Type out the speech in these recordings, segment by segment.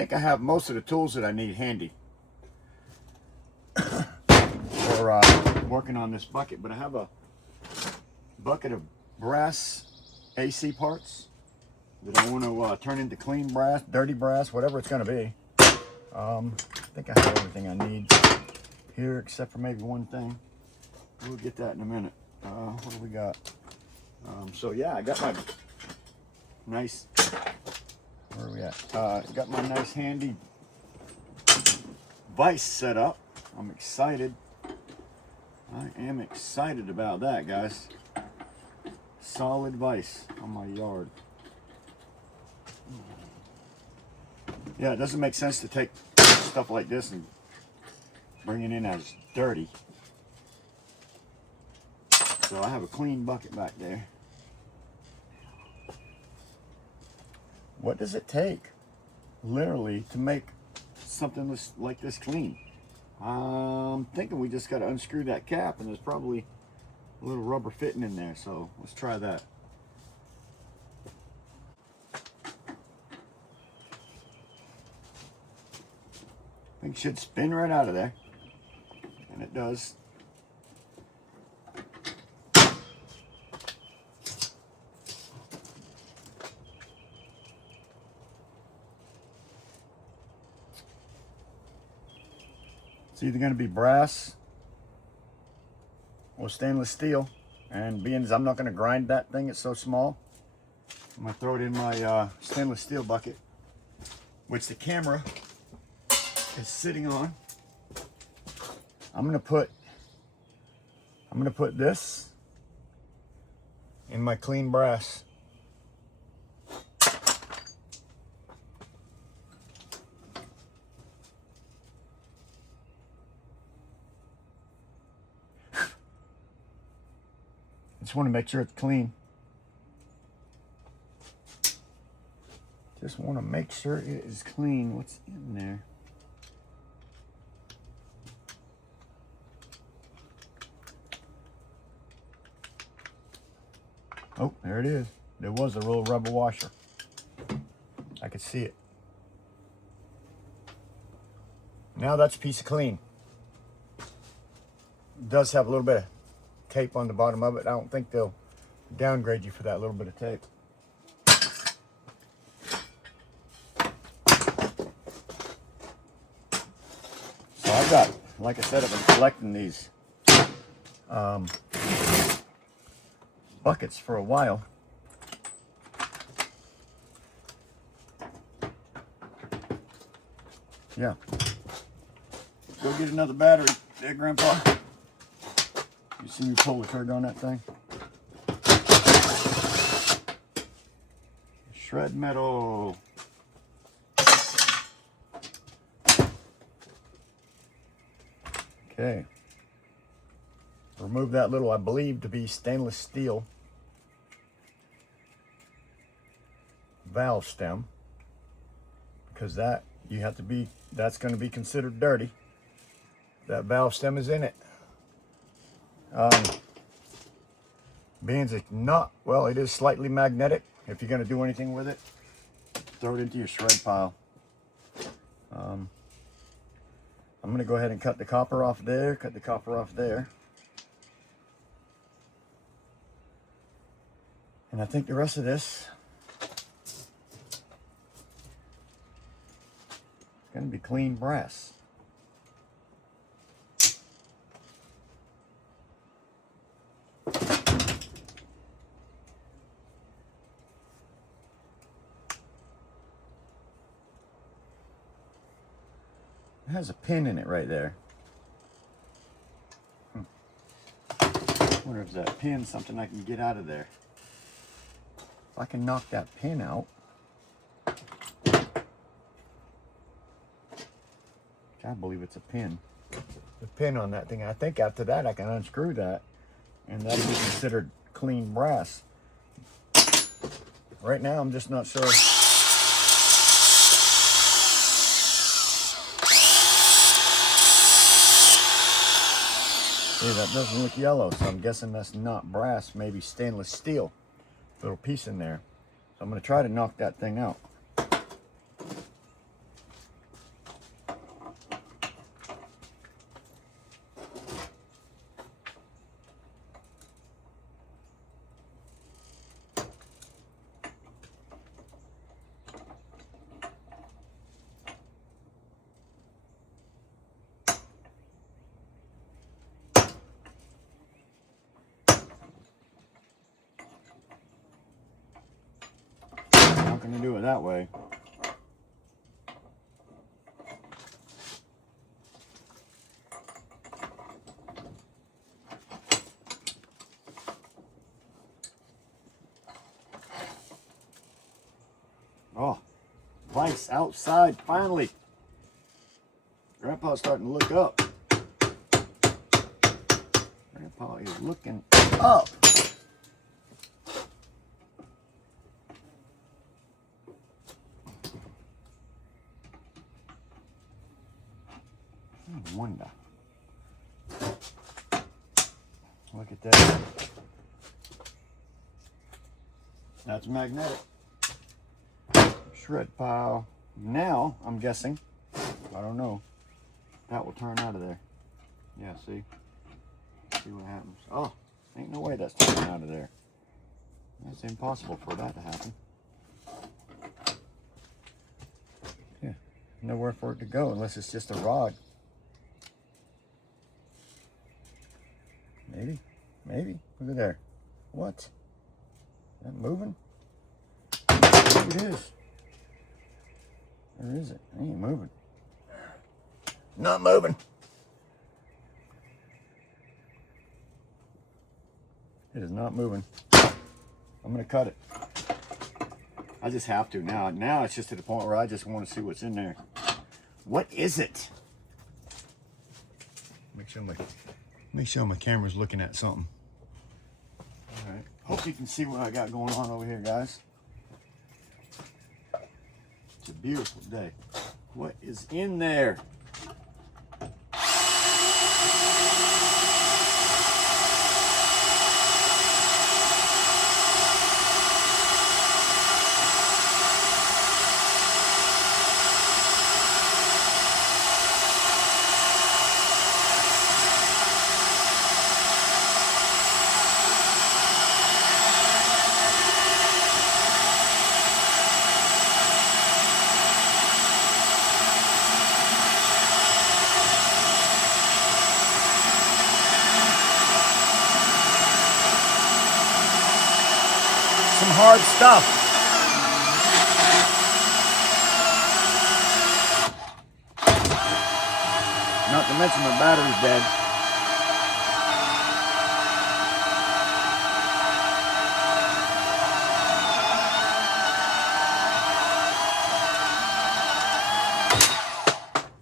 think I have most of the tools that I need handy for working on this bucket, but I have a bucket of brass AC parts that I want to turn into clean brass, dirty brass, whatever it's going to be. I think I have everything I need here except for maybe one thing. We'll get that in a minute. What do we got? So yeah, I got my nice, where are we at? Got my nice handy vise set up. I'm excited. I am excited about that, guys. Solid vise on my yard. Yeah, it doesn't make sense to take stuff like this and bring it in as dirty. So I have a clean bucket back there. What does it take, literally, to make something like this clean? I'm thinking we just got to unscrew that cap, and there's probably a little rubber fitting in there, so let's try that. I think it should spin right out of there, and it does. It's either going to be brass or stainless steel, and being as I'm not going to grind that thing, it's so small, I'm going to throw it in my stainless steel bucket, which the camera is sitting on. I'm going to put this in my clean brass. Just want to make sure it's clean. Just want to make sure it is clean. What's in there? Oh, there it is. There was a little rubber washer. I could see it. Now that's a piece of clean. It does have a little bit of tape on the bottom of it. I don't think they'll downgrade you for that little bit of tape. So I've got, like I said, I've been collecting these buckets for a while. Yeah. Go get another battery there, Grandpa. You see me pull the trigger on that thing? Shred metal. Okay. Remove that little, I believe to be stainless steel valve stem, because that you have to be, that's going to be considered dirty. That valve stem is in it. Being it's not, well, it is slightly magnetic. If you're going to do anything with it, throw it into your shred pile. I'm going to go ahead and cut the copper off there, cut the copper off there. And I think the rest of this is going to be clean brass. It has a pin in it right there. I wonder if that pin's something I can get out of there. If I can knock that pin out. I believe it's a pin. The pin on that thing. I think after that I can unscrew that, and that'll be considered clean brass. Right now I'm just not sure. See, that doesn't look yellow, so I'm guessing that's not brass, maybe stainless steel. Little piece in there. So I'm going to try to knock that thing out. going to do it that way. Oh, lights outside, finally. Grandpa's starting to look up. Grandpa is looking up. I wonder. Look at that. That's magnetic. Shred pile. Now, I'm guessing, I don't know, that will turn out of there. Yeah, see? See what happens. Oh, ain't no way that's turning out of there. That's impossible for that to happen. Yeah, nowhere for it to go unless it's just a rod. Maybe, maybe. Look at there. What? Is that moving? Maybe it is. Where is it? It ain't moving. Not moving. It is not moving. I'm gonna cut it. I just have to now. Now it's just to the point where I just want to see what's in there. What is it? Make sure my camera's looking at something. All right. Hope you can see what I got going on over here, guys. It's a beautiful day. What is in there? Some hard stuff. Not to mention my battery's dead.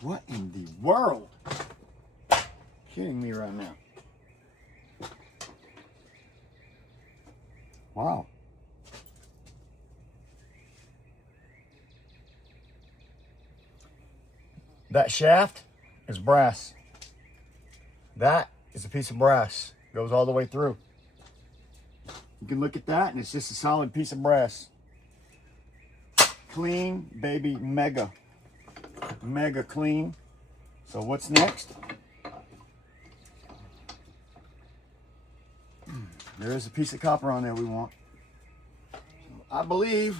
What in the world? Kidding me right now. Wow. That shaft is brass. That is a piece of brass. Goes all the way through. You can look at that and it's just a solid piece of brass. Clean, baby, mega. Mega clean. So what's next? There is a piece of copper on there we want. So I believe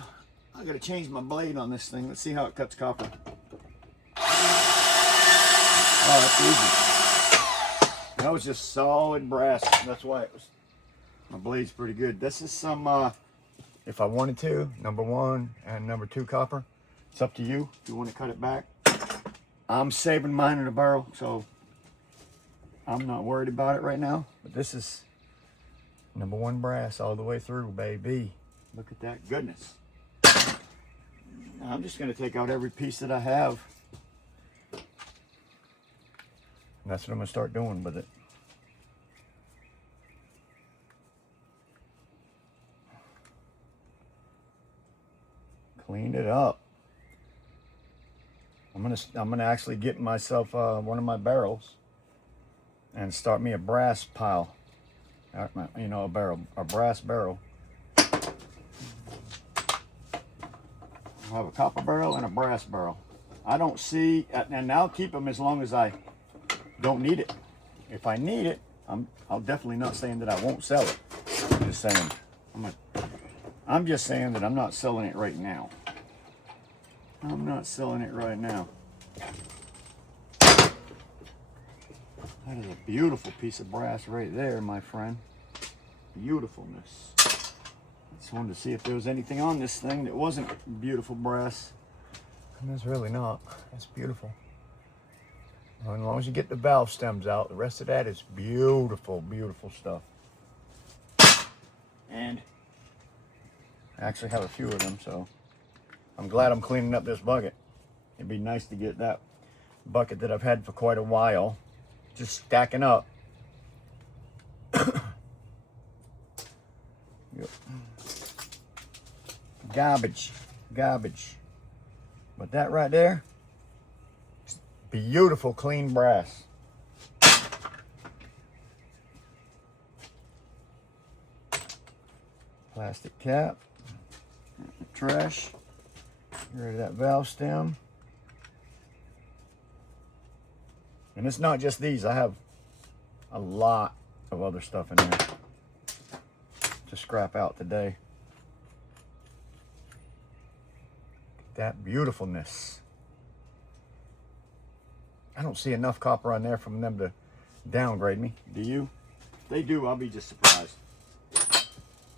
I gotta change my blade on this thing. Let's see how it cuts copper. Oh, that's easy. That was just solid brass. That's why it was. My blade's pretty good. This is some, if I wanted to, number 1 and number 2 copper. It's up to you if you want to cut it back. I'm saving mine in a barrel, so I'm not worried about it right now. But this is number 1 brass all the way through, baby. Look at that goodness. Now I'm just going to take out every piece that I have. And that's what I'm going to start doing with it. Cleaned it up. I'm gonna actually get myself one of my barrels and start me a brass pile. You know, a brass barrel. I'll have a copper barrel and a brass barrel. I don't see, and I'll keep them as long as I don't need it. If I need it, I'll definitely not saying that I won't sell it. I'm just saying, I'm just saying that I'm not selling it right now. I'm not selling it right now. That is a beautiful piece of brass right there, my friend. Beautifulness. Just wanted to see if there was anything on this thing that wasn't beautiful brass. And there's really not. That's beautiful. Well, as long as you get the valve stems out, the rest of that is beautiful, beautiful stuff. And I actually have a few of them, so I'm glad I'm cleaning up this bucket. It'd be nice to get that bucket that I've had for quite a while just stacking up. Yep. Garbage, garbage. But that right there, beautiful clean brass. Plastic cap, trash, get rid of that valve stem. And it's not just these, I have a lot of other stuff in there to scrap out today. That beautifulness. I don't see enough copper on there from them to downgrade me. Do you? If they do, I'll be just surprised.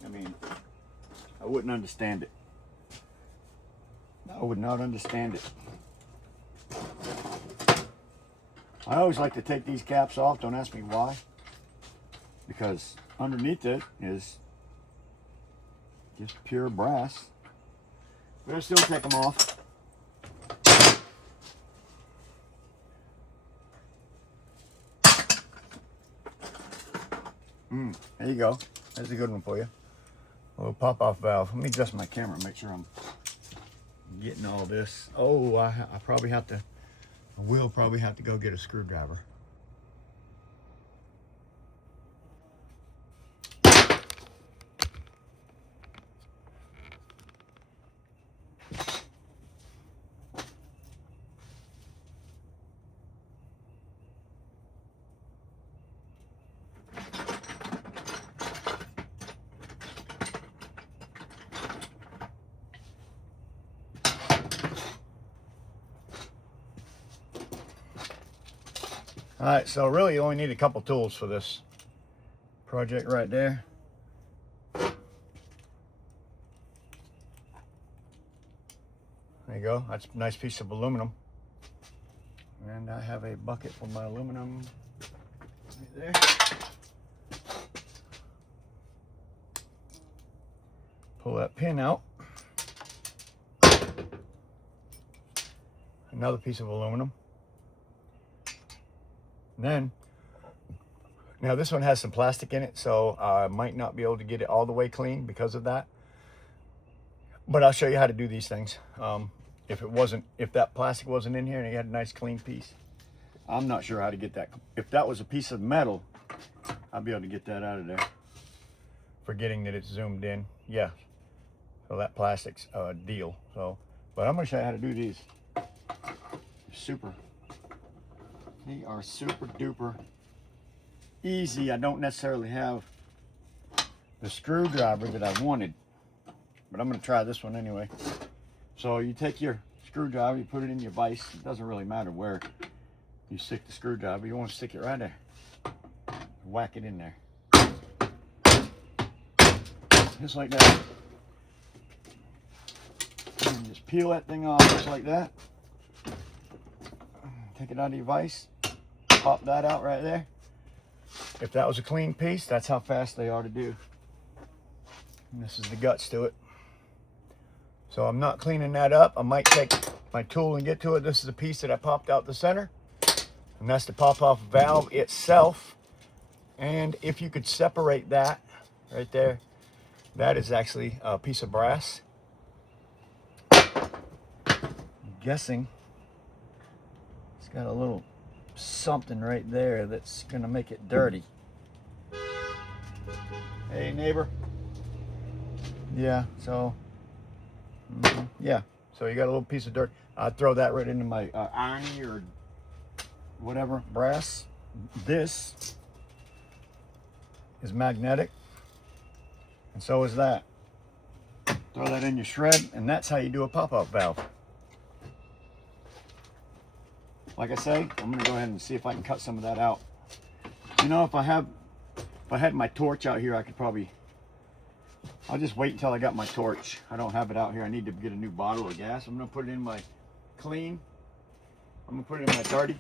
I mean, I wouldn't understand it. I would not understand it. I always like to take these caps off. Don't ask me why. Because underneath it is just pure brass. But I still take them off. There you go. That's a good one for you. A little pop-off valve. Let me adjust my camera and make sure I'm getting all this. Oh, I probably have to, I will probably have to go get a screwdriver. All right, so really you only need a couple tools for this project right there. There you go, that's a nice piece of aluminum. And I have a bucket for my aluminum right there. Pull that pin out. Another piece of aluminum. Then, now this one has some plastic in it, so I might not be able to get it all the way clean because of that. But I'll show you how to do these things. If that plastic wasn't in here and you had a nice clean piece, I'm not sure how to get that. If that was a piece of metal, I'd be able to get that out of there. Forgetting that it's zoomed in. Yeah. So that plastic's a deal. So, but I'm gonna show you how to do these. They are super duper easy. I don't necessarily have the screwdriver that I wanted, but I'm going to try this one anyway. So you take your screwdriver, you put it in your vise. It doesn't really matter where you stick the screwdriver. You want to stick it right there. Whack it in there. Just like that. And just peel that thing off just like that. Take it out of your vise, pop that out right there. If that was a clean piece, that's how fast they are to do. And this is the guts to it. So I'm not cleaning that up. I might take my tool and get to it. This is the piece that I popped out the center. And that's the pop-off valve itself. And if you could separate that right there, that is actually a piece of brass. I'm guessing got a little something right there that's gonna make it dirty. Hey neighbor. Yeah, so yeah, so you got a little piece of dirt. I'd throw that right into my irony or whatever brass. This is magnetic, and so is that. Throw that in your shred, and that's how you do a pop-off valve. Like I say, I'm gonna go ahead and see if I can cut some of that out. You know, if I had my torch out here, I could probably I'll just wait until I got my torch. I don't have it out here. I need to get a new bottle of gas. I'm gonna put it in my clean. I'm gonna put it in my 30.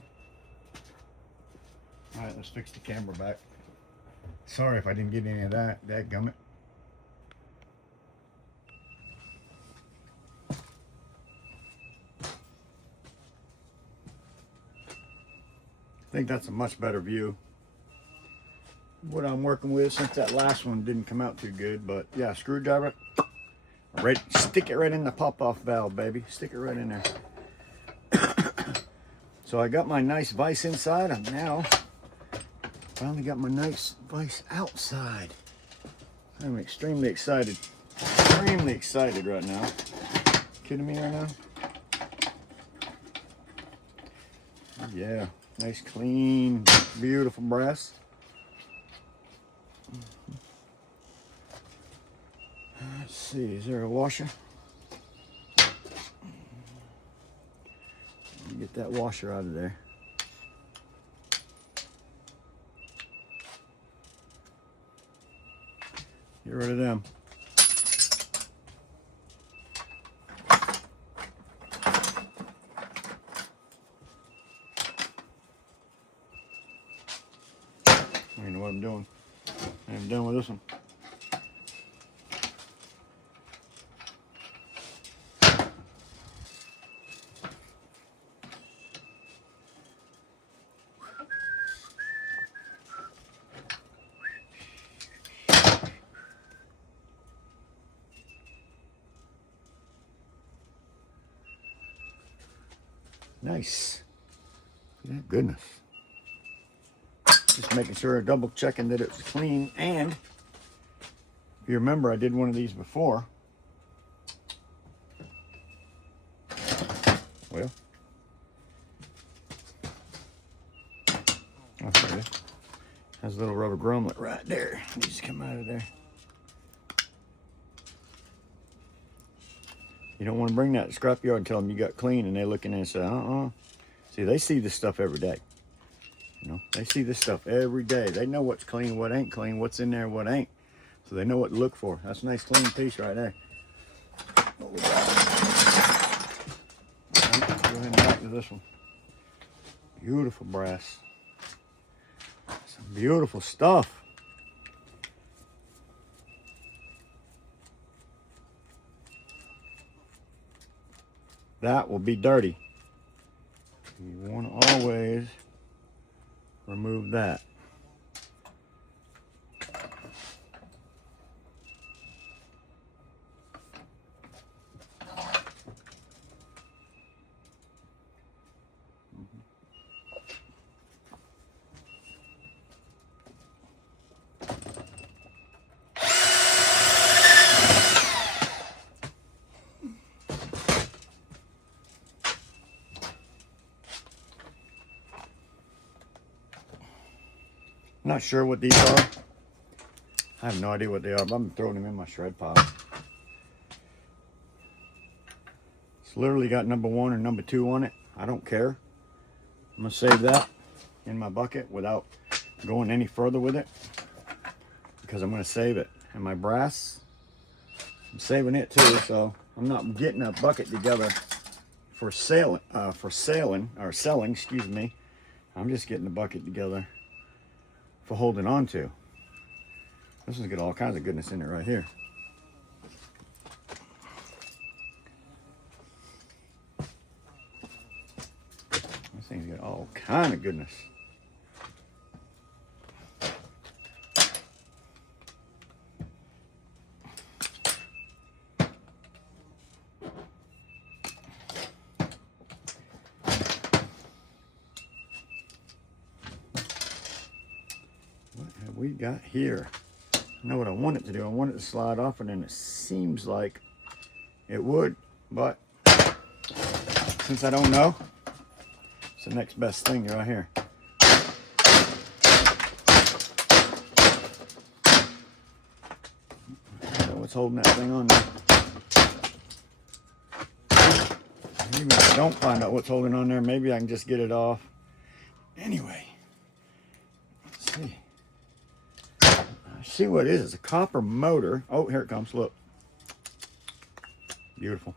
All right, let's fix the camera back. Sorry if I didn't get any of that gummit. I think that's a much better view. What I'm working with, since that last one didn't come out too good, but yeah, screwdriver, right, stick it right in the pop-off valve, baby. Stick it right in there. So I got my nice vise inside. I'm now finally got my nice vise outside. I'm extremely excited. Extremely excited right now. Kidding me right now? Yeah, nice, clean, beautiful brass. Let's see, is there a washer? Get that washer out of there. Get rid of them. I don't know what I'm doing. I'm done with this one. Nice. Yeah, goodness. Just making sure, double checking that it was clean. And if you remember, I did one of these before. Well, okay. Has a little rubber grommet right there. Needs to come out of there. You don't want to bring that to scrapyard and tell them you got clean, and they look in there and say, See, they see this stuff every day. You know, they see this stuff every day. They know what's clean, what ain't clean, what's in there, what ain't. So they know what to look for. That's a nice clean piece right there. Go ahead and back to this one. Beautiful brass. Some beautiful stuff. That will be dirty. You want to always remove that. Not sure what these are. I have no idea what they are, but I'm throwing them in my shred pile. It's literally got number 1 or number 2 on it. I don't care. I'm gonna save that in my bucket without going any further with it, because I'm gonna save it. And my brass, I'm saving it too, so I'm not getting a bucket together for selling, excuse me. I'm just getting the bucket together for holding on to. This one's got all kinds of goodness in it right here. This thing's got all kind of goodness. We got here. I know what I want it to do. I want it to slide off, and then it seems like it would, but since I don't know, it's the next best thing right here. So what's holding that thing on there? Even if I don't find out what's holding on there, maybe I can just get it off. Anyway, let's see. see what it is. It's a copper motor. Oh, here it comes. Look. Beautiful.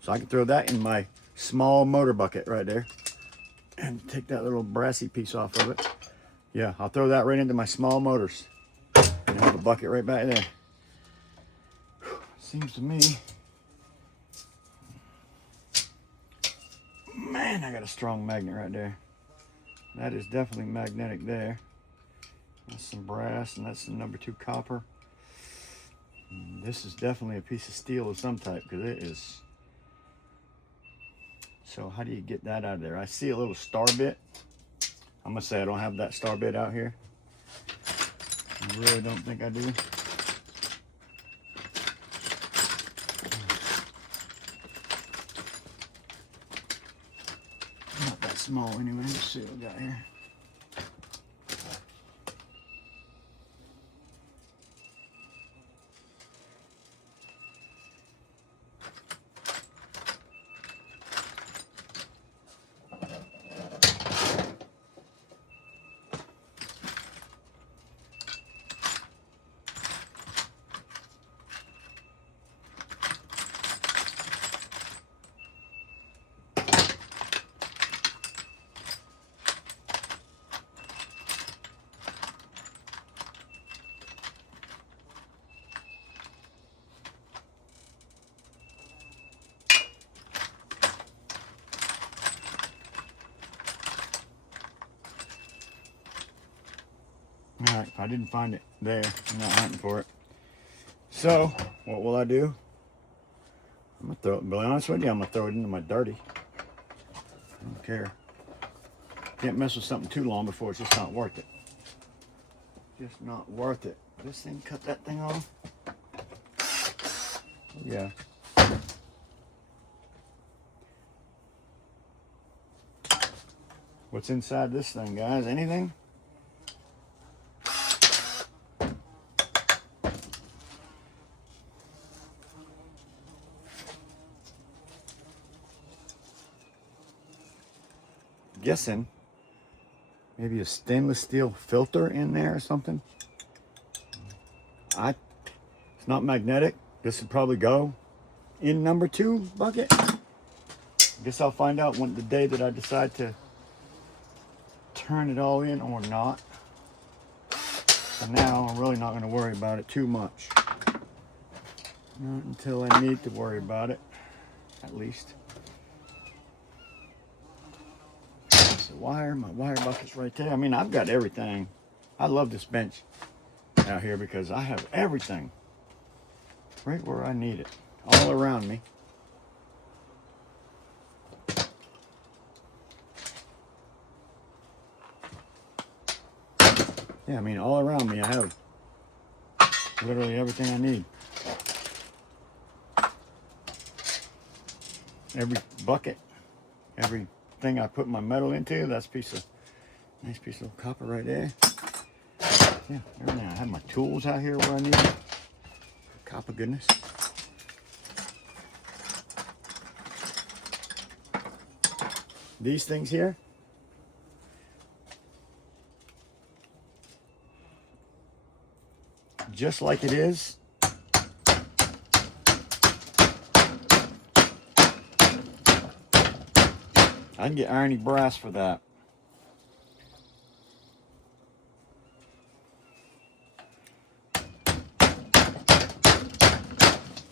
So I can throw that in my small motor bucket right there. And take that little brassy piece off of it. Yeah, I'll throw that right into my small motors. And I have a bucket right back there. Seems to me, man, I got a strong magnet right there. That is definitely magnetic there. That's some brass, and that's some number 2 copper. And this is definitely a piece of steel of some type, because it is. So how do you get that out of there? I see a little star bit. I'm gonna say I don't have that star bit out here. I really don't think I do. Not that small anyway. Let's see what we got here. Alright, if I didn't find it there, I'm not hunting for it. So, what will I do? I'm going to throw it, to be honest with you, I'm going to throw it into my dirty. I don't care. Can't mess with something too long before it's just not worth it. Just not worth it. This thing, cut that thing off. Yeah. What's inside this thing, guys? Anything? Guessing maybe a stainless steel filter in there or something. It's not magnetic. This would probably go in number 2 bucket. Guess I'll find out the day that I decide to turn it all in or not. For now, I'm really not going to worry about it too much. Not until I need to worry about it, at least. My wire bucket's right there. I mean, I've got everything. I love this bench out here because I have everything right where I need it, all around me. Yeah, I mean, all around me I have literally everything I need. Every bucket, every thing I put my metal into, that's nice piece of copper right there. Yeah, everything. I have my tools out here where I need it. Copper goodness. These things here, just like it is, I can get irony brass for that.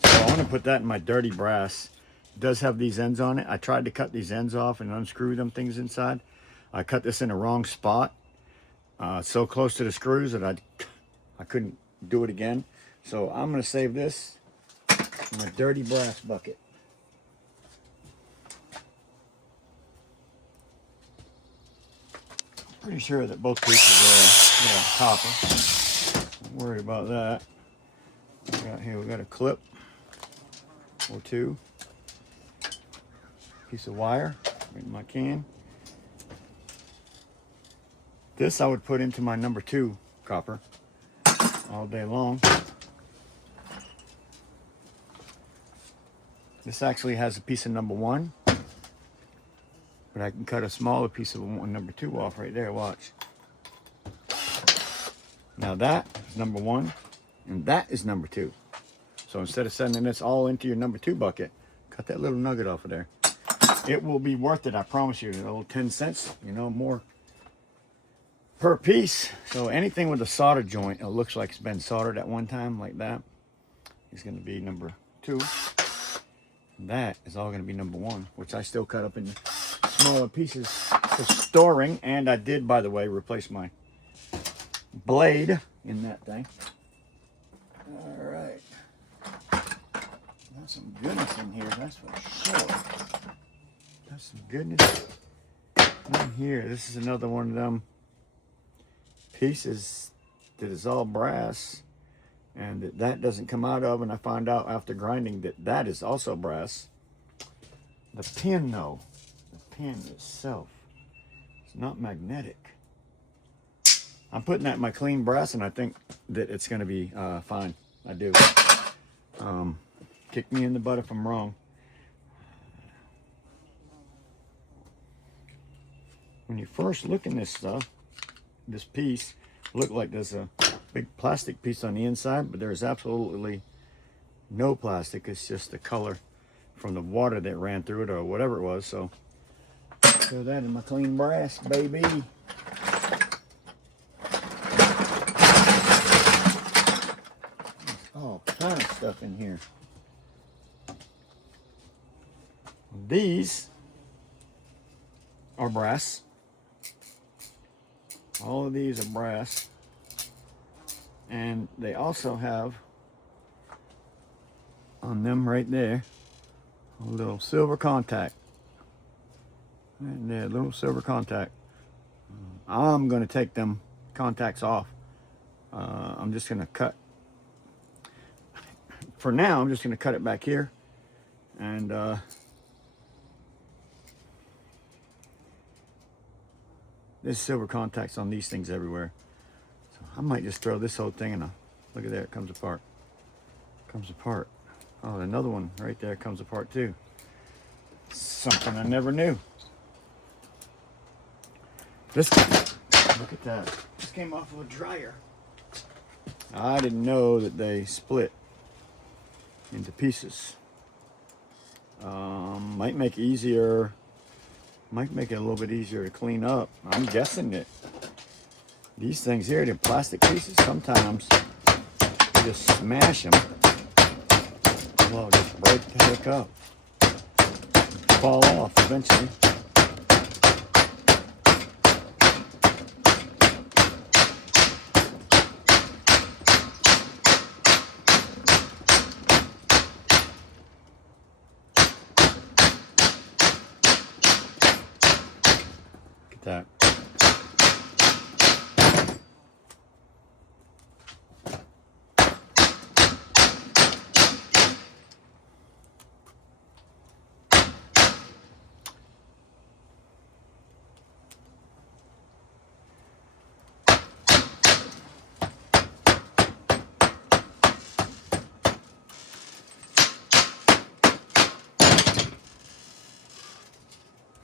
So I want to put that in my dirty brass. It does have these ends on it. I tried to cut these ends off and unscrew them things inside. I cut this in the wrong spot. So close to the screws that I couldn't do it again. So I'm going to save this in my dirty brass bucket. Pretty sure that both pieces are copper. Don't worry about that. We got a clip or 2. Piece of wire right in my can. This I would put into my number 2 copper all day long. This actually has a piece of number 1. But I can cut a smaller piece of number 2 off right there, watch. Now that is number 1. And that is number 2. So instead of sending this all into your number 2 bucket, cut that little nugget off of there. It will be worth it, I promise you. A little 10 cents, you know, more per piece. So anything with a solder joint, it looks like it's been soldered at one time like that, is going to be number 2. That is all going to be number 1, which I still cut up in smaller pieces for storing. And I did, by the way, replace my blade in that thing. All right. Got some goodness in here, that's for sure. Got some goodness in here. This is another one of them pieces that is all brass, and that doesn't come out of, and I found out after grinding that that is also brass. The pin, though, the pin itself is not magnetic. I'm putting that in my clean brass, and I think that it's going to be fine. I do. Kick me in the butt if I'm wrong. When you first look in this stuff, this piece looked like there's a big plastic piece on the inside, but there's absolutely no plastic. It's just the color from the water that ran through it or whatever it was. So throw that in my clean brass, baby. All kind of stuff in here. These are brass. All of these are brass. And they also have on them right there a little silver contact. And there, little silver contact. I'm going to take them contacts off. I'm just going to cut. For now, I'm just going to cut it back here. And there's silver contacts on these things everywhere. So I might just throw this whole thing in a, look at there, it comes apart. Comes apart. Oh, another one right there comes apart too. Something I never knew. This, look at that. This came off of a dryer. I didn't know that they split into pieces. Might make it easier. Might make it a little bit easier to clean up. I'm guessing that these things here, they're plastic pieces. Sometimes you just smash them. Well, just break the heck up. Fall off eventually. That.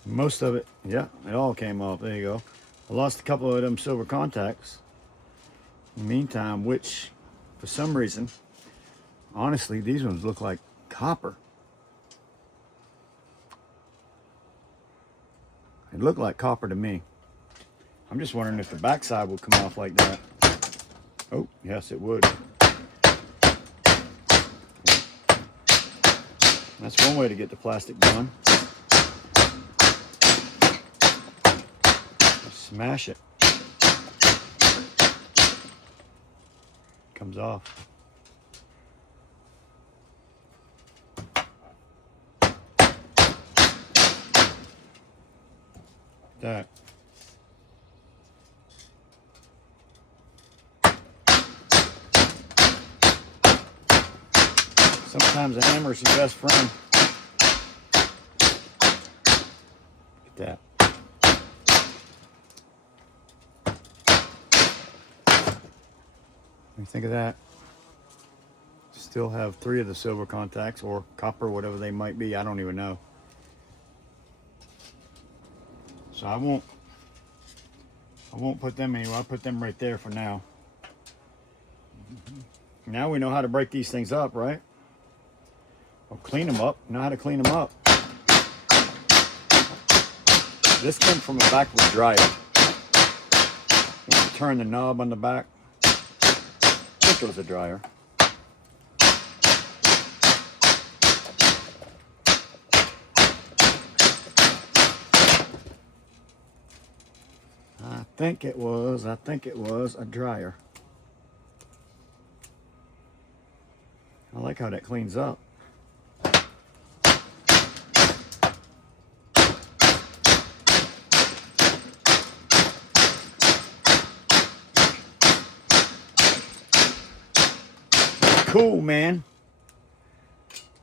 Most of it, yeah, it all came off. There you go. I lost a couple of them silver contacts in the meantime, which for some reason, honestly, these ones look like copper. It looked like copper to me. I'm just wondering if the backside will come off like that. Oh, yes, it would. That's one way to get the plastic done. Smash it. Comes off. That. Sometimes a hammer is your best friend. Look at that. What do you think of that? Still have 3 of the silver contacts, or copper, whatever they might be. I don't even know. So I won't put them anywhere. I'll put them right there for now. Now we know how to break these things up, right? Or clean them up. Know how to clean them up. This came from a backwards dryer. You turn the knob on the back. I think it was a dryer. I think it was a dryer. I like how that cleans up. Cool, man.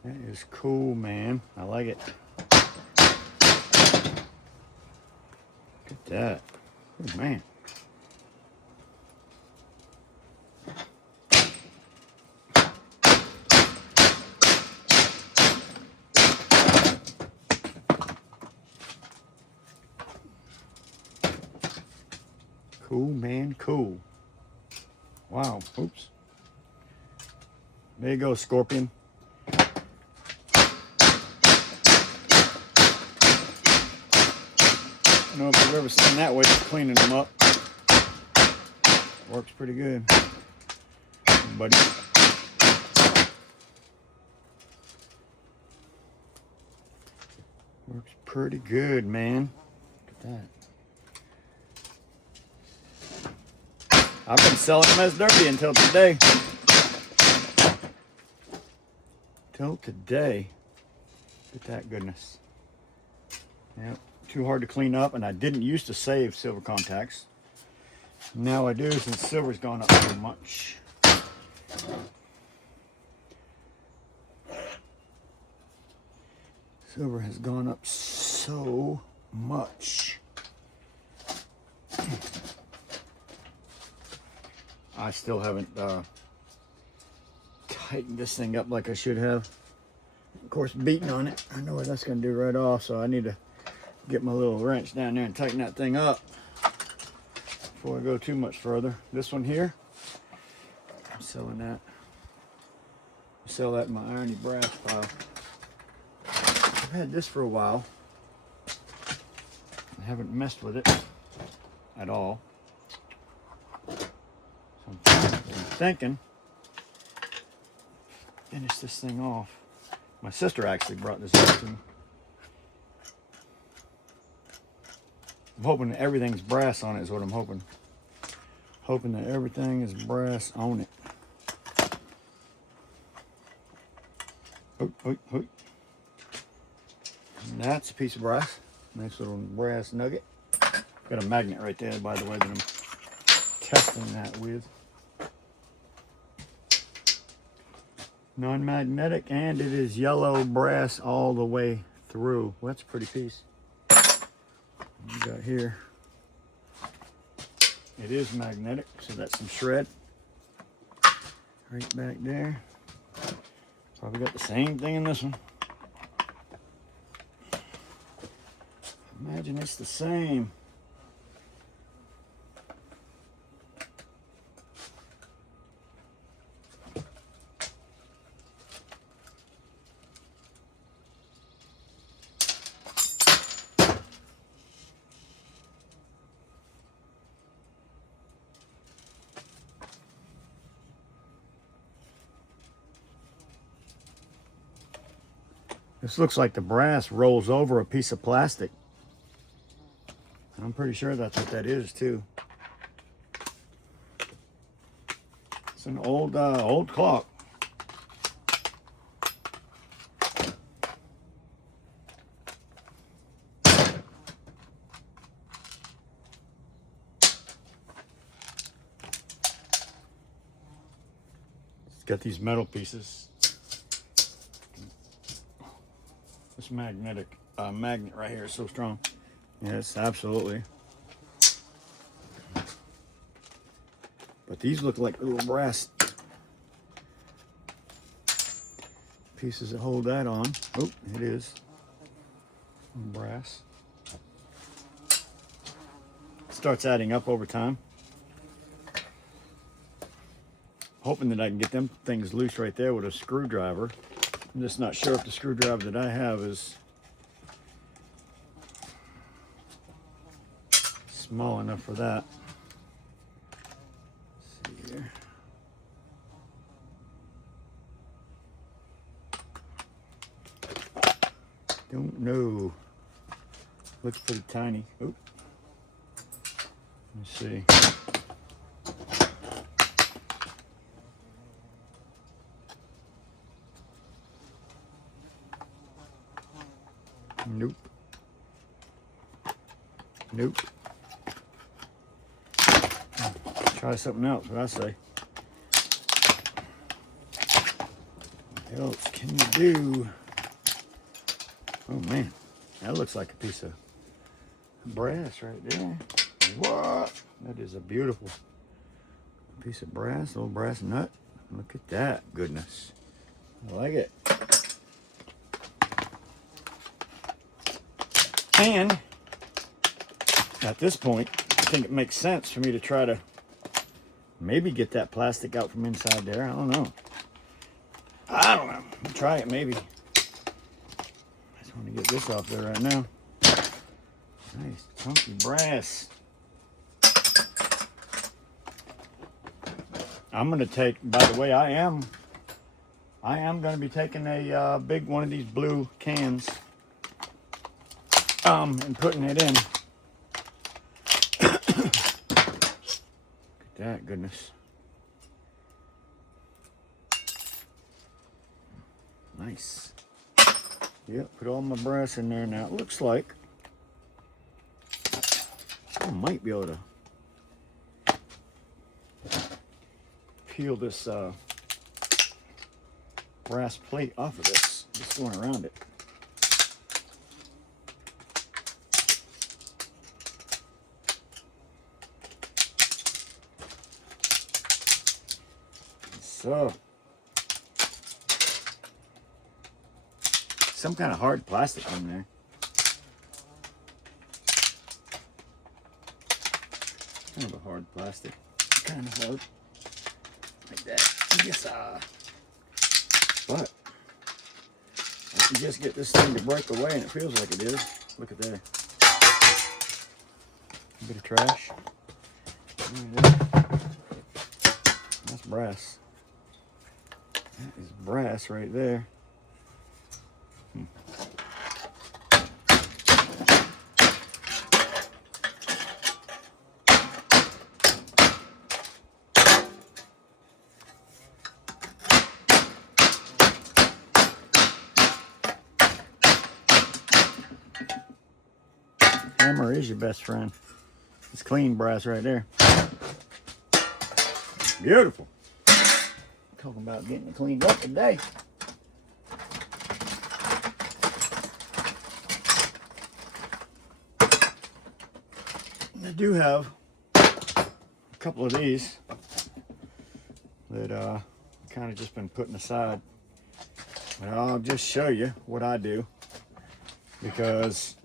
That is cool, man. I like it. Look at that. Oh, man. Cool, man, cool. Wow, oops. There you go, Scorpion. I don't know if you've ever seen that way of cleaning them up. Works pretty good, buddy. Works pretty good, man. Look at that. I've been selling them as derby until today. Till today. Look at that goodness. Yep. Too hard to clean up, and I didn't used to save silver contacts. Now I do, since silver's gone up so much. Silver has gone up so much. I still haven't tightened this thing up like I should have. Of course, beating on it, I know what that's going to do right off, so I need to get my little wrench down there and tighten that thing up before I go too much further. This one here, I'm selling that. I'll sell that in my irony brass pile. I've had this for a while. I haven't messed with it at all. So I'm thinking, finish this thing off. My sister actually brought this up to me. I'm hoping that everything's brass on it is what I'm hoping. Hoping that everything is brass on it. And that's a piece of brass. Nice little brass nugget. Got a magnet right there, by the way, that I'm testing that with. Non-magnetic, and it is yellow brass all the way through. Well, that's a pretty piece. You got here, it is magnetic, so that's some shred right back there. Probably got the same thing in this one. Imagine it's the same. This looks like the brass rolls over a piece of plastic. I'm pretty sure that's what that is too. It's an old clock. It's got these metal pieces. This magnet right here is so strong. Yes, absolutely. But these look like little brass pieces that hold that on. Oh, it is brass. It starts adding up over time. hoping that I can get them things loose right there with a screwdriver. I'm just not sure if the screwdriver that I have is small enough for that. Let's see here. Don't know. Looks pretty tiny. Oop. Let's see. Nope. Nope. Try something else, what I say. What else can you do? Oh man, that looks like a piece of brass right there. What? That is a beautiful piece of brass, little brass nut. Look at that goodness. I like it. And at this point, I think it makes sense for me to try to maybe get that plastic out from inside there. I don't know. Try it maybe. I just want to get this off there right now. Nice chunky brass. I'm going to take, by the way, I am going to be taking a big one of these blue cans and putting it in. Look at that goodness. Nice. Yep, put all my brass in there now. It looks like I might be able to peel this brass plate off of this, just going around it. So, some kind of hard plastic in there. Kind of a hard plastic. Kind of hard. Like that. Yes, but I can just get this thing to break away, and it feels like it is. Look at there. A bit of trash. That's brass. That is brass right there. Hammer is your best friend. It's clean brass right there. Beautiful. Talking about getting it cleaned up today. I do have a couple of these that kind of just been putting aside. But I'll just show you what I do, because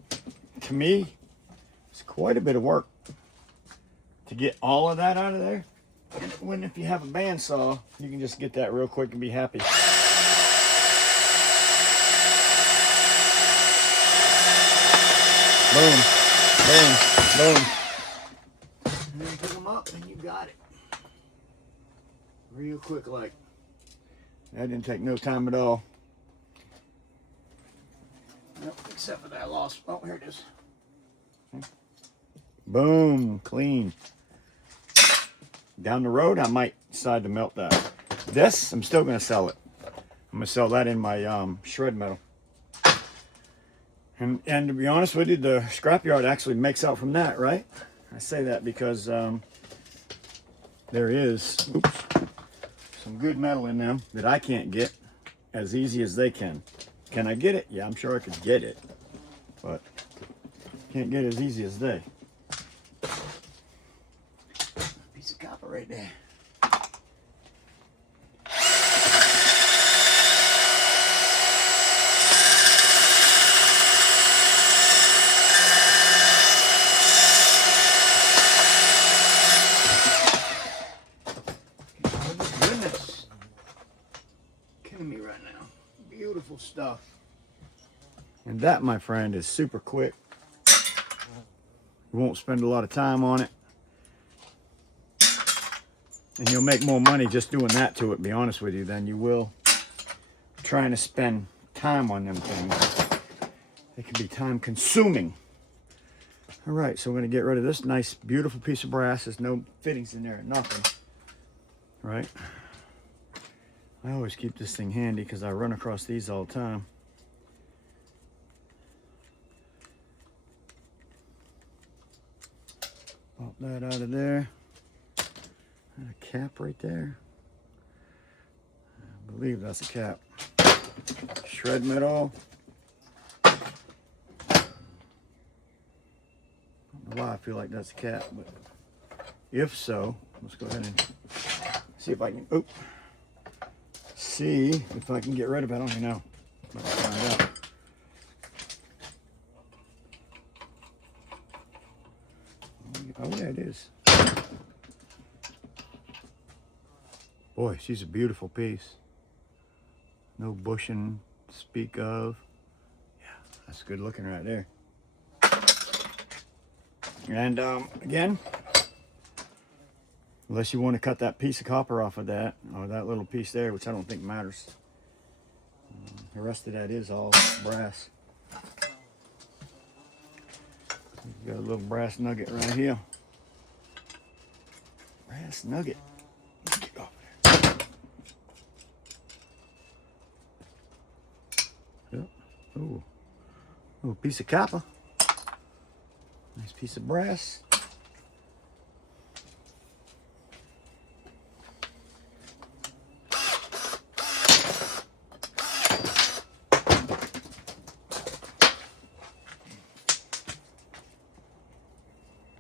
to me it's quite a bit of work to get all of that out of there. When if you have a bandsaw, you can just get that real quick and be happy. Boom, boom, boom. And then pick them up and you got it. Real quick like. That didn't take no time at all. Nope, except for that I lost. Oh, here it is. Boom, clean. Down the road, I might decide to melt that. This, I'm still going to sell it. I'm going to sell that in my shred metal. And to be honest with you, the scrapyard actually makes out from that, right? I say that because there is some good metal in them that I can't get as easy as they can. Can I get it? Yeah, I'm sure I could get it. But can't get it as easy as they. Piece of copper right there. Goodness. beautiful stuff. And that, my friend, is super quick. You won't spend a lot of time on it. And you'll make more money just doing that to it, be honest with you, than you will trying to spend time on them things. It can be time consuming. All right, so we're gonna get rid of this nice, beautiful piece of brass. There's no fittings in there, nothing. Right? I always keep this thing handy because I run across these all the time. Pop that out of there. And a cap right there. I believe that's a cap. Shred metal. I don't know why I feel like that's a cap, but if so, let's go ahead and see if I can. See if I can get rid of it. I don't even know. I'll find out. Oh yeah, it is. Boy, she's a beautiful piece. No bushing to speak of. Yeah, that's good looking right there. And again, unless you want to cut that piece of copper off of that, or that little piece there, which I don't think matters. The rest of that is all brass. Got a little brass nugget right here. Brass nugget. Get off there. Yep. Ooh. Little piece of copper. Nice piece of brass.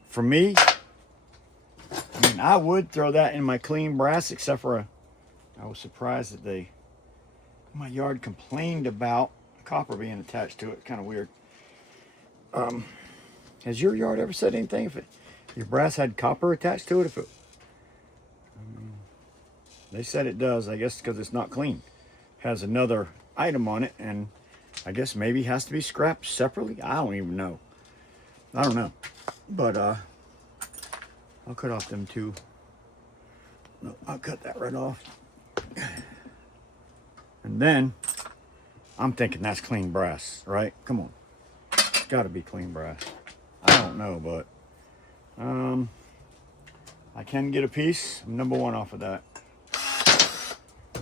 For me, I mean, I would throw that in my clean brass, except for I was surprised that my yard complained about copper being attached to it. Kind of weird. Has your yard ever said anything if your brass had copper attached to it? They said it does, I guess, because it's not clean. Has another item on it, and I guess maybe has to be scrapped separately. I don't even know. I don't know. But I'll cut off them two. No, I'll cut that right off. And then I'm thinking that's clean brass, right? Come on. It's gotta be clean brass. I don't know, but I can get a piece of number one off of that.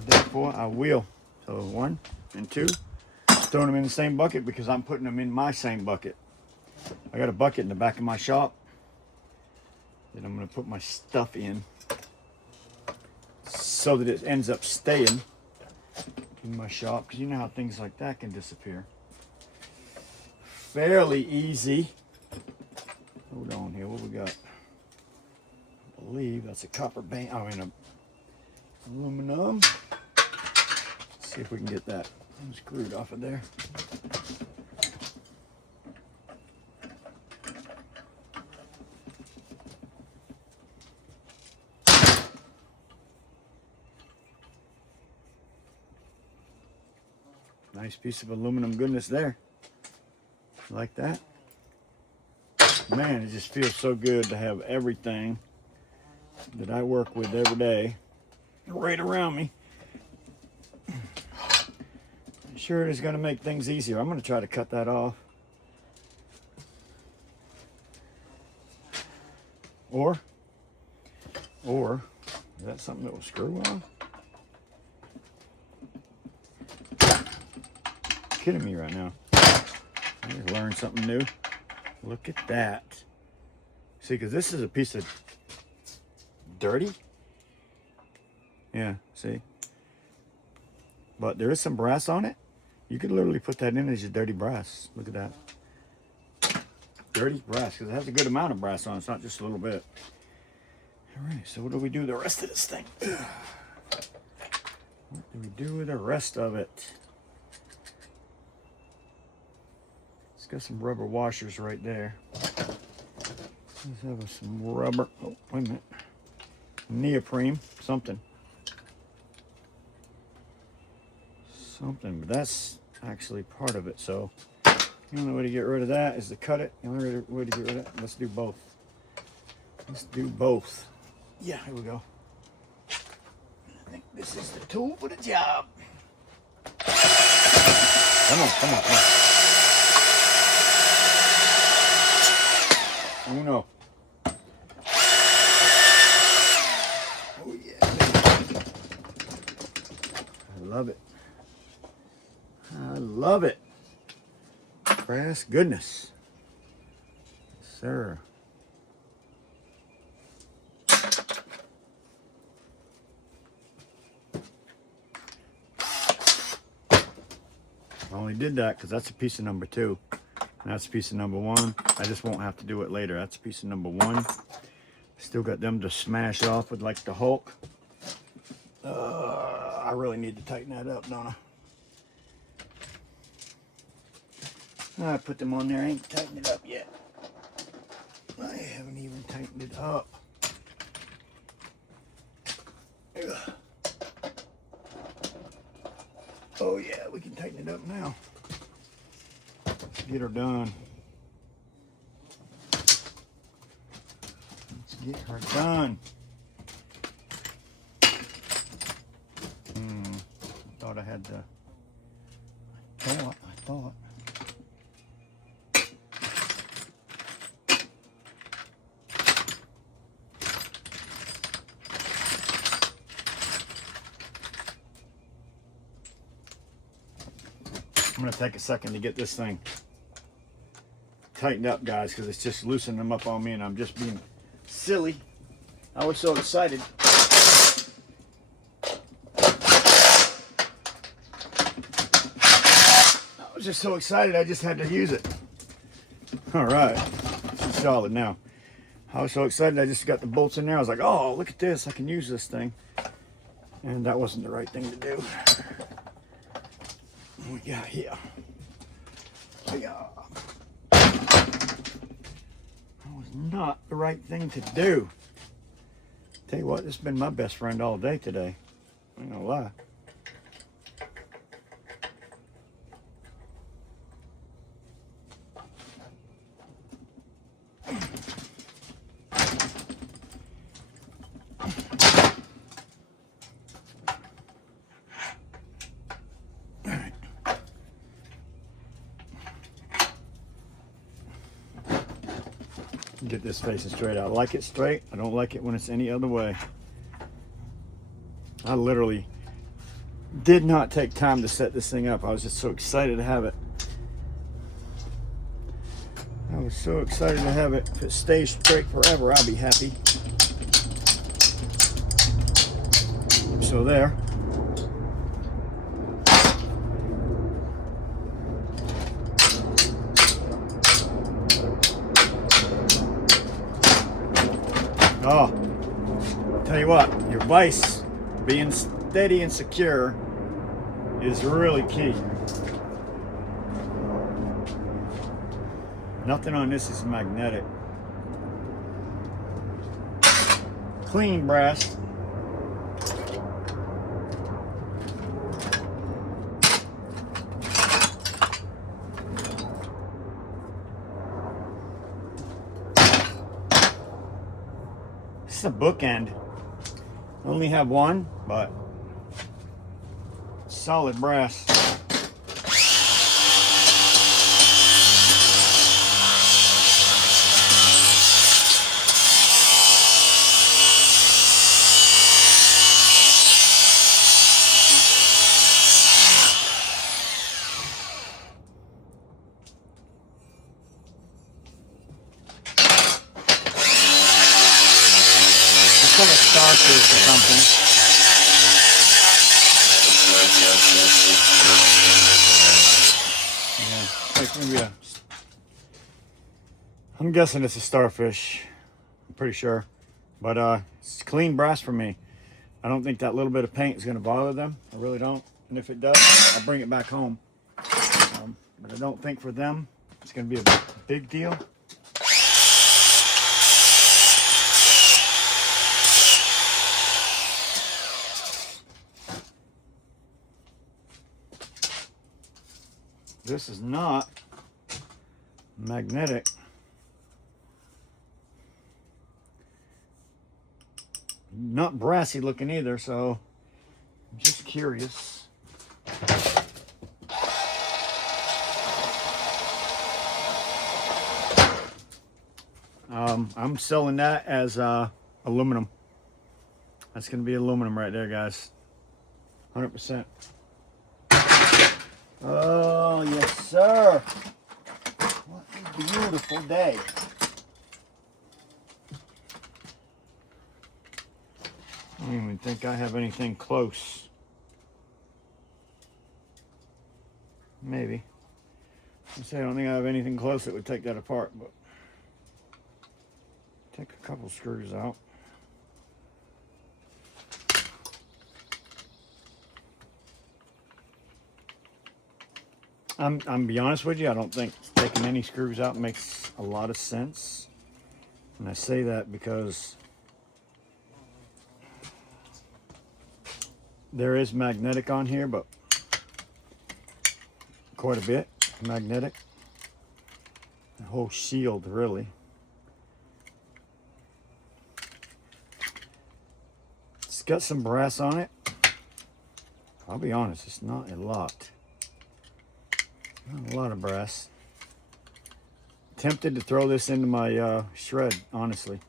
Therefore, I will. So 1 and 2. Throwing them in the same bucket because I'm putting them in my same bucket. I got a bucket in the back of my shop that I'm going to put my stuff in so that it ends up staying in my shop, because you know how things like that can disappear. Fairly easy. Hold on here, what we got? I believe that's a copper band. I mean, aluminum. Let's see if we can get that unscrewed off of there. Nice piece of aluminum goodness there. Like that. Man, it just feels so good to have everything that I work with every day right around me. Sure, it is going to make things easier. I'm going to try to cut that off. Or is that something that will screw on? Kidding me right now. I just learned something new. Look at that. See, because this is a piece of dirty. Yeah, see? But there is some brass on it. You could literally put that in as your dirty brass. Look at that. Dirty brass, because it has a good amount of brass on it. It's not just a little bit. All right, so what do we do with the rest of this thing? What do we do with the rest of it? It's got some rubber washers right there. Let's have some rubber. Oh, wait a minute. Neoprene, something. something, but that's actually part of it. So the only way to get rid of that is to cut it. The only way to get rid of it, let's do both. Let's do both. Yeah, here we go. I think this is the tool for the job. Come on, come on, come on. Uno. Oh yeah. I love it. I love it. Brass goodness. Yes, sir. I only did that because that's a piece of number 2. And that's a piece of number 1. I just won't have to do it later. That's a piece of number 1. Still got them to smash off with like the Hulk. I really need to tighten that up, don't I? I put them on there. I ain't tightened it up yet. I haven't even tightened it up. Ugh. Oh yeah, we can tighten it up now. Let's get her done. Let's get her done. I thought I had to. I thought. I'm going to take a second to get this thing tightened up, guys, because it's just loosening them up on me and I'm just being silly. I was so excited. I was just so excited I just had to use it. All right, she's solid now. I was so excited I just got the bolts in there. I was like, oh, look at this, I can use this thing. And that wasn't the right thing to do. What we got here? That was not the right thing to do. Tell you what, this has been my best friend all day today. I ain't gonna lie. Get this facing straight. I like it straight. I don't like it when it's any other way. I literally did not take time to set this thing up. I was just so excited to have it. I was so excited to have it. If it stays straight forever, I'll be happy. So there. Oh, tell you what, your vise being steady and secure is really key. Nothing on this is magnetic. Clean brass. This is a bookend. I only have one, but solid brass. It's like a starfish or something. Yeah, like maybe I'm guessing it's a starfish. I'm pretty sure. But it's clean brass for me. I don't think that little bit of paint is going to bother them. I really don't. And if it does, I'll bring it back home. But I don't think for them it's going to be a big deal. this is not magnetic. Not brassy looking either, so I'm just curious. I'm selling that as aluminum. That's going to be aluminum right there, guys. 100%. Oh, yes, sir. What a beautiful day. I don't even think I have anything close. Maybe. I don't think I have anything close that would take that apart, but take a couple screws out. I'm be honest with you, I don't think taking any screws out makes a lot of sense. And I say that because there is magnetic on here, but quite a bit magnetic. The whole shield, really. It's got some brass on it. I'll be honest, it's not a lot. Not a lot of brass. Tempted to throw this into my shred, honestly.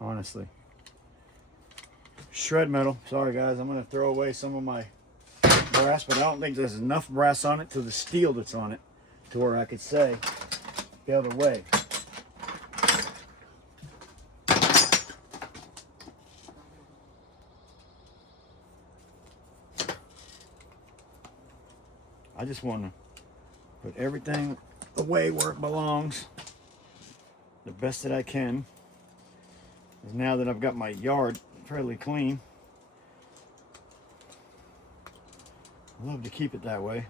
Honestly. Shred metal. Sorry guys, I'm going to throw away some of my brass, but I don't think there's enough brass on it to the steel that's on it to where I could say the other way. I just want to put everything away where it belongs the best that I can. Now that I've got my yard fairly clean, I love to keep it that way.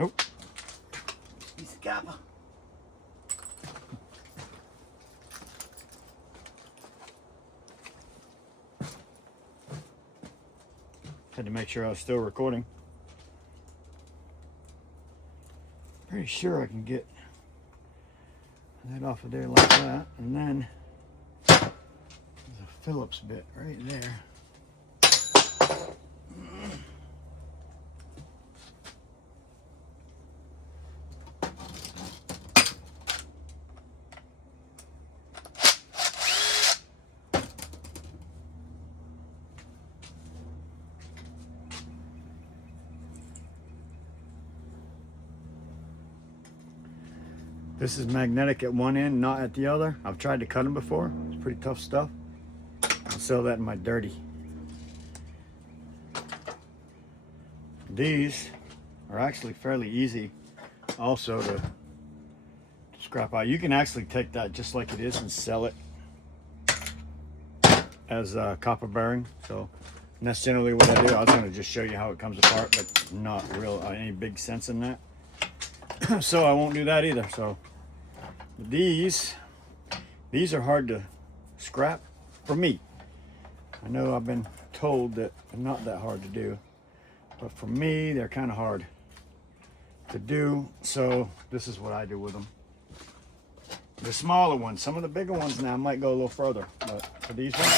Oh, piece of copper. Had to make sure I was still recording. Pretty sure I can get that off of there like that, and then there's a Phillips bit right there. This is magnetic at one end, not at the other. I've tried to cut them before. It's pretty tough stuff. I'll sell that in my dirty. These are actually fairly easy also to scrap out. You can actually take that just like it is and sell it as a copper bearing. So that's generally what I do. I was going to just show you how it comes apart, but not real any big sense in that. So I won't do that either. So these are hard to scrap for me. I know I've been told that they're not that hard to do, but for me they're kind of hard to do. So this is what I do with them. The smaller ones, some of the bigger ones now might go a little further, but for these ones,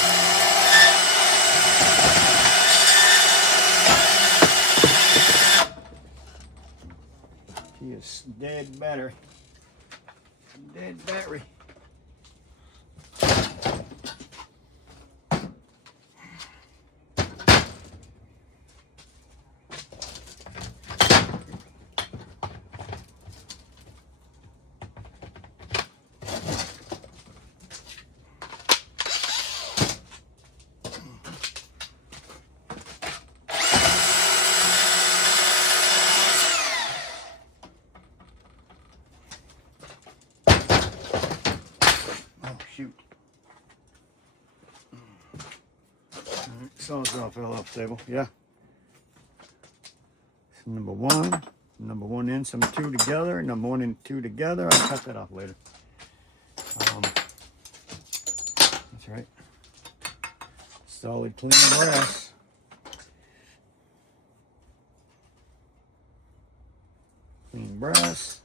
he is dead battery. Dead battery. So it's all fell off table. Yeah. So number one in, some two together, number one and two together. I'll cut that off later. Solid clean brass. Clean brass.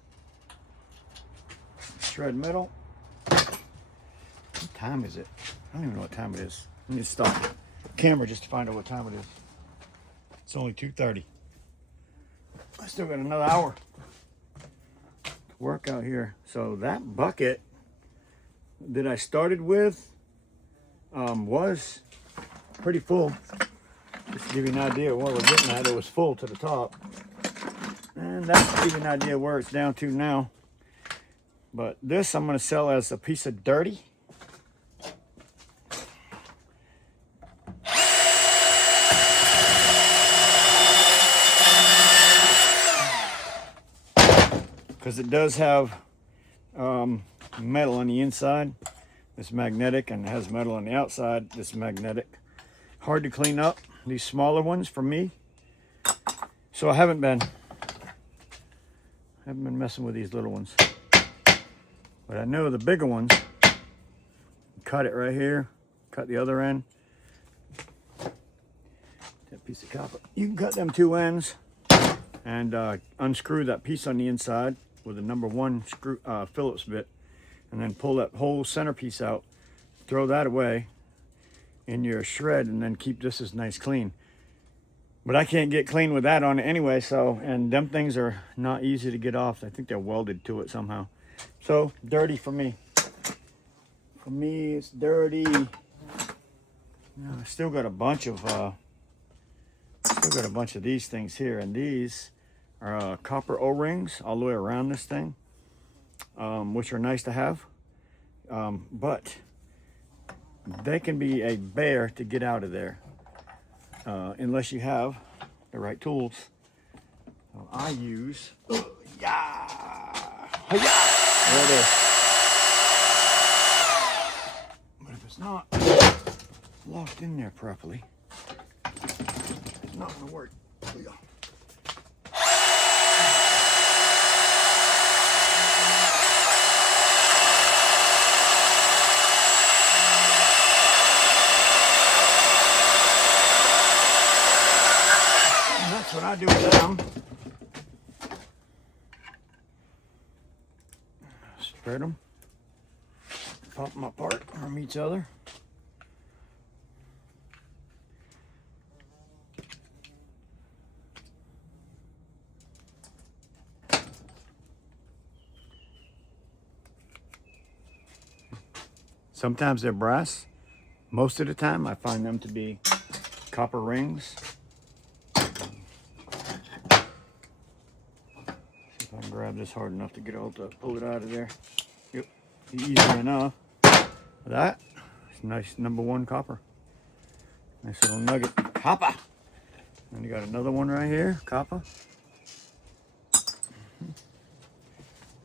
Shred metal. What time is it? I don't even know what time it is. Let me stop the camera just to find out what time it is. It's only 2:30. I still got another hour to work out here. So that bucket that I started with was pretty full. Just to give you an idea of what we're getting at, it was full to the top. And that's to give you an idea where it's down to now. But this I'm going to sell as a piece of dirty. Because it does have metal on the inside. It's magnetic, and it has metal on the outside. It's magnetic. Hard to clean up, these smaller ones for me. So I haven't been messing with these little ones. But I know the bigger ones, cut it right here, cut the other end. That piece of copper. You can cut them two ends and unscrew that piece on the inside with a #1 screw Phillips bit, and then pull that whole centerpiece out, throw that away in your shred, and then keep this as nice clean. But I can't get clean with that on it anyway, so, and them things are not easy to get off. I think they're welded to it somehow. So dirty for me. For me, it's dirty. I still got a bunch of these things here, and these are copper O-rings all the way around this thing, which are nice to have, but they can be a bear to get out of there unless you have the right tools. So I use, there it is. But if it's not locked in there properly, it's not going to work. Here we go. And that's what I do with them. Spread them, pop them apart from each other. Sometimes they're brass. Most of the time I find them to be copper rings. See if I can grab this hard enough to get able to pull it out of there. Yep, easy enough. That is nice #1 copper. Nice little nugget. Copper. And you got another one right here, copper.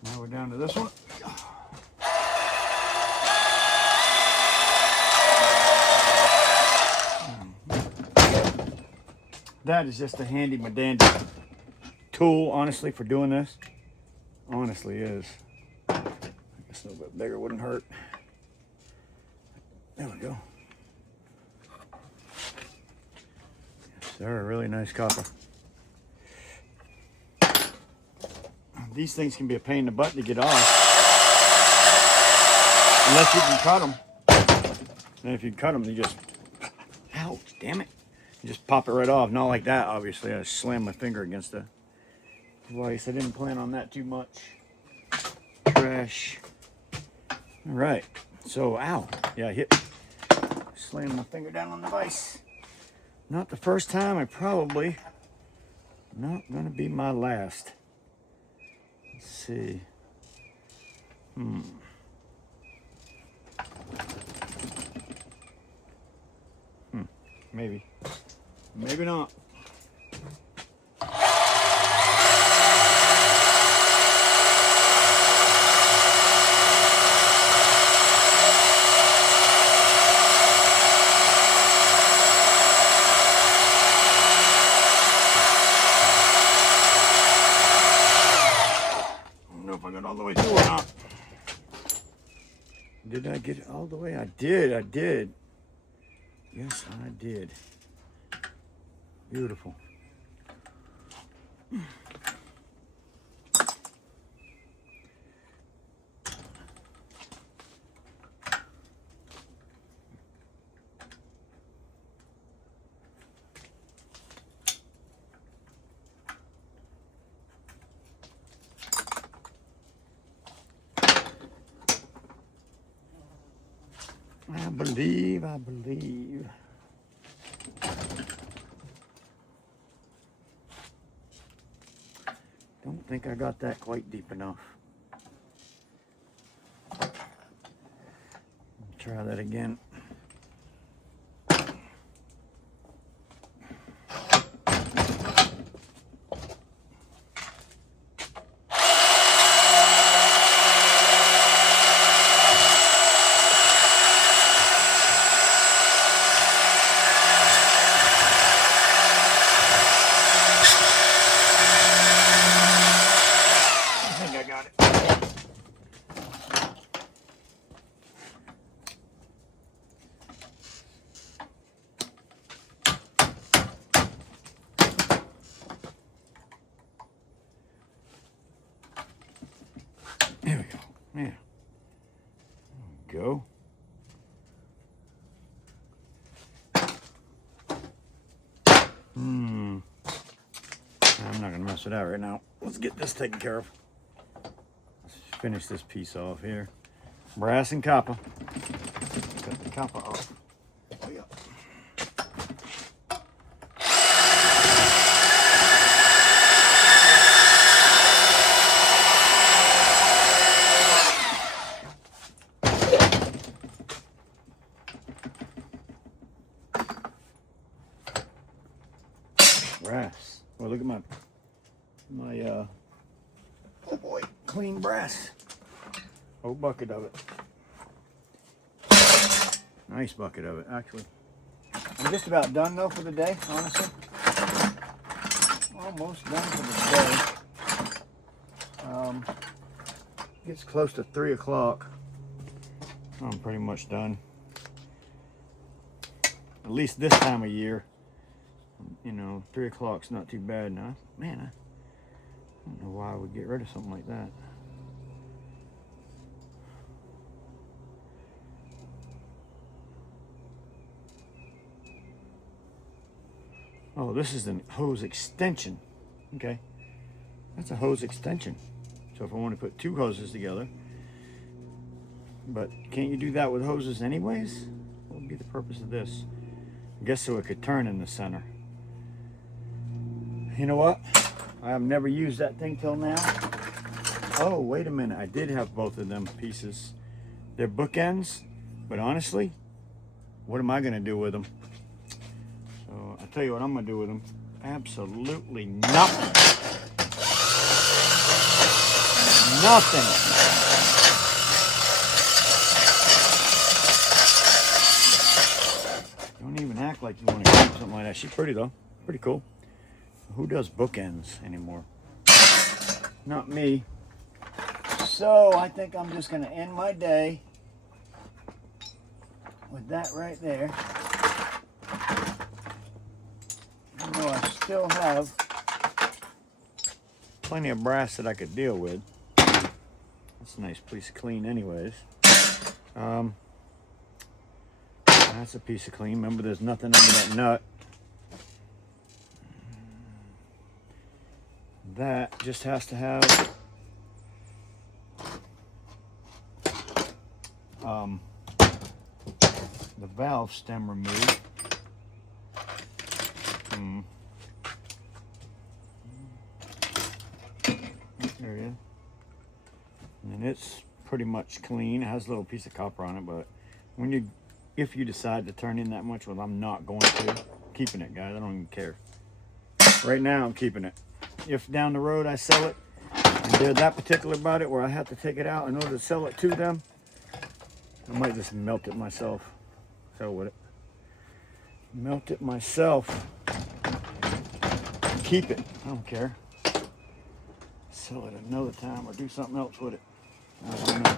Now we're down to this one. That is just a handy dandy tool, honestly, for doing this. Honestly is. Just a little bit bigger wouldn't hurt. There we go. Yes, sir, really nice copper. These things can be a pain in the butt to get off, unless you can cut them. And if you cut them, they just, ouch, damn it. You just pop it right off. Not like that, obviously. I slammed my finger against the device. I didn't plan on that too much. Trash. All right. So, ow. Yeah, I hit. Slammed my finger down on the vise. Not the first time. I probably not going to be my last. Let's see. Maybe. Maybe not. I don't know if I got all the way through or not. Did I get it all the way? I did. Yes, I did. Beautiful. I believe. Don't think I got that quite deep enough. Try that again. There we go. Yeah. There we go. I'm not gonna mess it out right now. Let's get this taken care of. Let's finish this piece off here. Brass and copper. Cut the copper off. Oh, yeah. Brass. Well, look at my oh boy, clean brass. Whole bucket of it. Nice bucket of it, actually. I'm just about done though for the day, honestly. Almost done for the day. Gets close to 3 o'clock. I'm pretty much done. At least this time of year. You know, 3 o'clock's not too bad now. Man, I don't know why I would get rid of something like that. Oh, this is a hose extension. Okay, that's a hose extension. So if I want to put 2 hoses together, but can't you do that with hoses anyways? What would be the purpose of this? I guess so it could turn in the center. You know what? I have never used that thing till now. Oh, wait a minute. I did have both of them pieces. They're bookends, but honestly, what am I going to do with them? So I'll tell you what I'm going to do with them. Absolutely nothing. Nothing. Don't even act like you want to keep something like that. She's pretty though. Pretty cool. Who does bookends anymore? Not me. So I think I'm just going to end my day with that right there. Even though I still have plenty of brass that I could deal with. That's a nice piece of clean anyways. That's a piece of clean. Remember, there's nothing under that nut. That just has to have the valve stem removed. There it is. And it's pretty much clean. It has a little piece of copper on it, but if you decide to turn in that much, well, I'm not going to. Keeping it, guys. I don't even care. Right now, I'm keeping it. If down the road I sell it, and they're that particular about it where I have to take it out in order to sell it to them, I might just melt it myself. Hell with it. Melt it myself. Keep it. I don't care. Sell it another time or do something else with it. I don't know.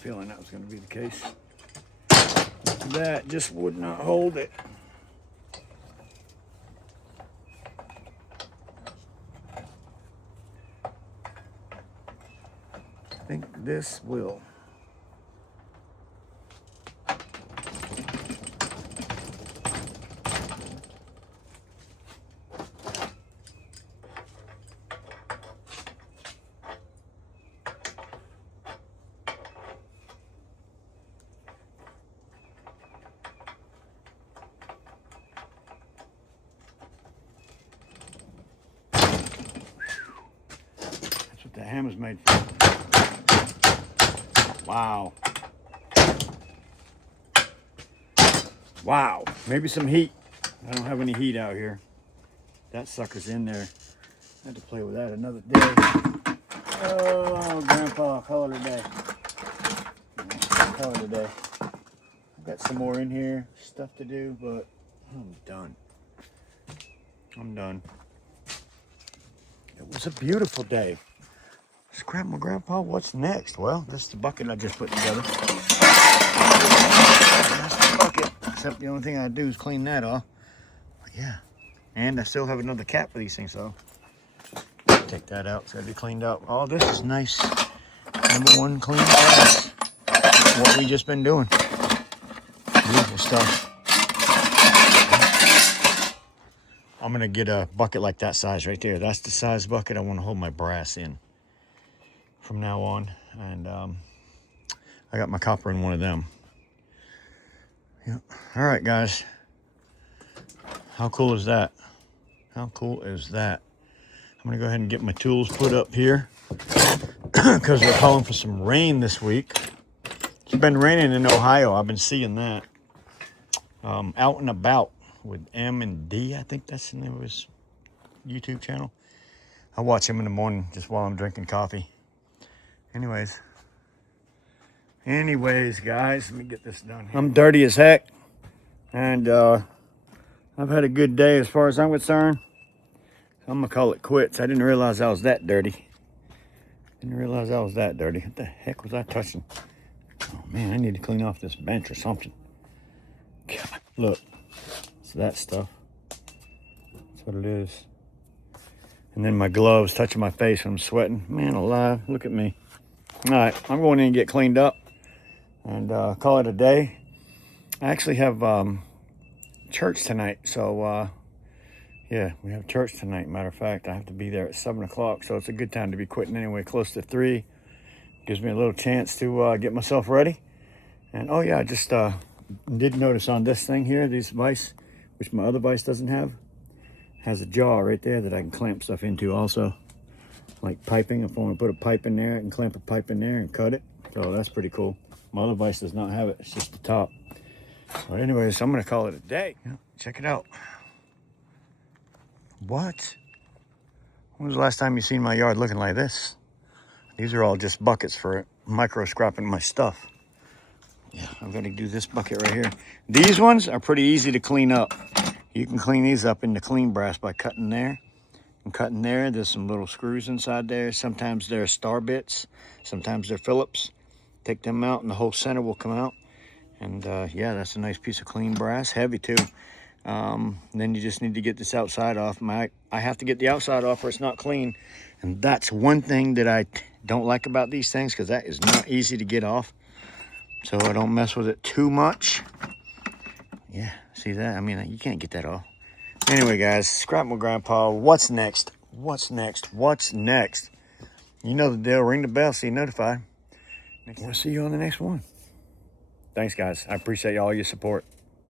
feeling that was going to be the case. That just would not hold it. I think this will. The hammer's made for. Wow. Wow. Maybe some heat. I don't have any heat out here. That sucker's in there. I had to play with that another day. Oh, Grandpa, call it a day. Call it a day. I've got some more in here, stuff to do, but I'm done. I'm done. It was a beautiful day. Scrap my grandpa, what's next? Well, this is the bucket I just put together. That's the bucket. Except the only thing I do is clean that off. But yeah. And I still have another cap for these things, so take that out. It's gotta be cleaned up. Oh, this is nice. Number one, clean glass. What we just been doing. Beautiful stuff. I'm gonna get a bucket like that size right there. That's the size bucket I want to hold my brass in from now on. And I got my copper in one of them. Yep. All right, guys. How cool is that? How cool is that? I'm gonna go ahead and get my tools put up here because we're calling for some rain this week. It's been raining in Ohio. I've been seeing that. Out and About with M&D, I think that's the name of his YouTube channel. I watch him in the morning just while I'm drinking coffee. Anyways, guys, let me get this done here. I'm dirty as heck, and I've had a good day as far as I'm concerned. I'm gonna call it quits. I didn't realize I was that dirty. What the heck was I touching? Oh man, I need to clean off this bench or something. God, look, it's that stuff. That's what it is. And then my gloves touching my face when I'm sweating. Man alive, look at me. All right, I'm going in and get cleaned up and call it a day. I actually have church tonight, so yeah, we have church tonight. Matter of fact, I have to be there at 7 o'clock, so it's a good time to be quitting anyway, close to 3. Gives me a little chance to get myself ready. And oh yeah, I just did notice on this thing here, this vise, which my other vise doesn't have, has a jaw right there that I can clamp stuff into also. Like piping, if I want to put a pipe in there, I can clamp a pipe in there and cut it. So that's pretty cool. My other vise does not have it, it's just the top. So anyways, I'm gonna call it a day. Yeah, check it out. What? When was the last time you seen my yard looking like this? These are all just buckets for micro scrapping my stuff. Yeah, I'm gonna do this bucket right here. These ones are pretty easy to clean up. You can clean these up into clean brass by cutting there and cutting there. There's some little screws inside there. Sometimes they're star bits, sometimes they're Phillips. Take them out and the whole center will come out. And yeah, that's a nice piece of clean brass, heavy too. Then you just need to get this outside off. I have to get the outside off or it's not clean. And that's one thing that I don't like about these things, because that is not easy to get off. So I don't mess with it too much. Yeah, see that? I mean, you can't get that off. Anyway, guys, Scrap My Grandpa, what's next? What's next? What's next? You know the deal. Ring the bell, so you're notified. We'll see you on the next one. Thanks, guys. I appreciate all your support.